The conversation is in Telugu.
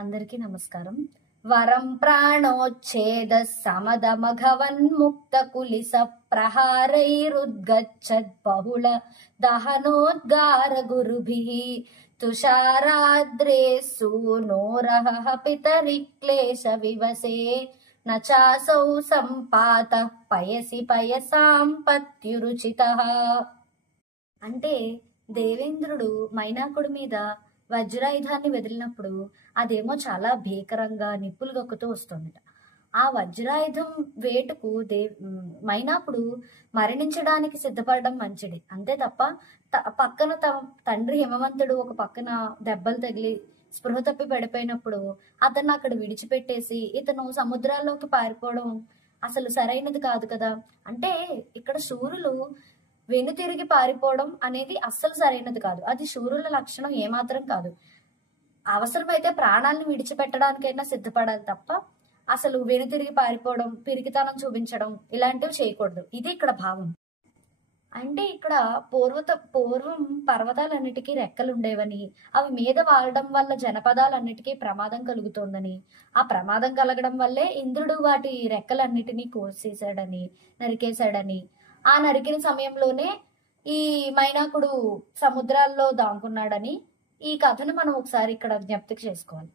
అందరికీ నమస్కారం. వరం ప్రాణోచ్ఛేద సమదమఘవన్ముక్త కులిస ప్రహారైరుద్గచ్చద్ బహుళ దహనోద్గార గురుభిః తుషారాద్రే సూనోరహః పితరి క్లేశ వివసే నచాసౌ సంపాత పయసి పయసాం పత్యురుచితః. అంటే దేవేంద్రుడు మైనాకుడి మీద వజ్రాయుధాన్ని వదిలినప్పుడు అదేమో చాలా భీకరంగా నిప్పులు గక్కుతూ వస్తుందట. ఆ వజ్రాయుధం వేటుకు మైనాకుడు మరణించడానికి సిద్ధపడడం మంచిది, అంతే తప్ప పక్కన తండ్రి హిమవంతుడు ఒక పక్కన దెబ్బలు తగిలి స్పృహ తప్పి పడిపోయినప్పుడు అతను అక్కడ విడిచిపెట్టేసి ఇతను సముద్రాల్లోకి పారిపోవడం అసలు సరైనది కాదు కదా. అంటే ఇక్కడ శూరులు వెనుతిరిగి పారిపోవడం అనేది అస్సలు సరైనది కాదు. అది శూరుల లక్షణం ఏమాత్రం కాదు. అవసరమైతే ప్రాణాలను విడిచిపెట్టడానికైనా సిద్ధపడాలి తప్ప అసలు వెనుతిరిగి పారిపోవడం, పిరికితనం చూపించడం ఇలాంటివి చేయకూడదు. ఇది ఇక్కడ భావం. అంటే ఇక్కడ పూర్వం పర్వతాలన్నిటికీ రెక్కలు ఉండేవని, అవి మీద వాలడం వల్ల జనపదాలన్నిటికీ ప్రమాదం కలుగుతోందని, ఆ ప్రమాదం కలగడం వల్లే ఇంద్రుడు వాటి రెక్కలన్నిటినీ నరికేశాడని, ఆ నరికిన సమయంలోనే ఈ మైనాకుడు సముద్రాల్లో దాంకున్నాడని ఈ కథను మనం ఒకసారి ఇక్కడ జ్ఞప్తికి చేసుకోవాలి.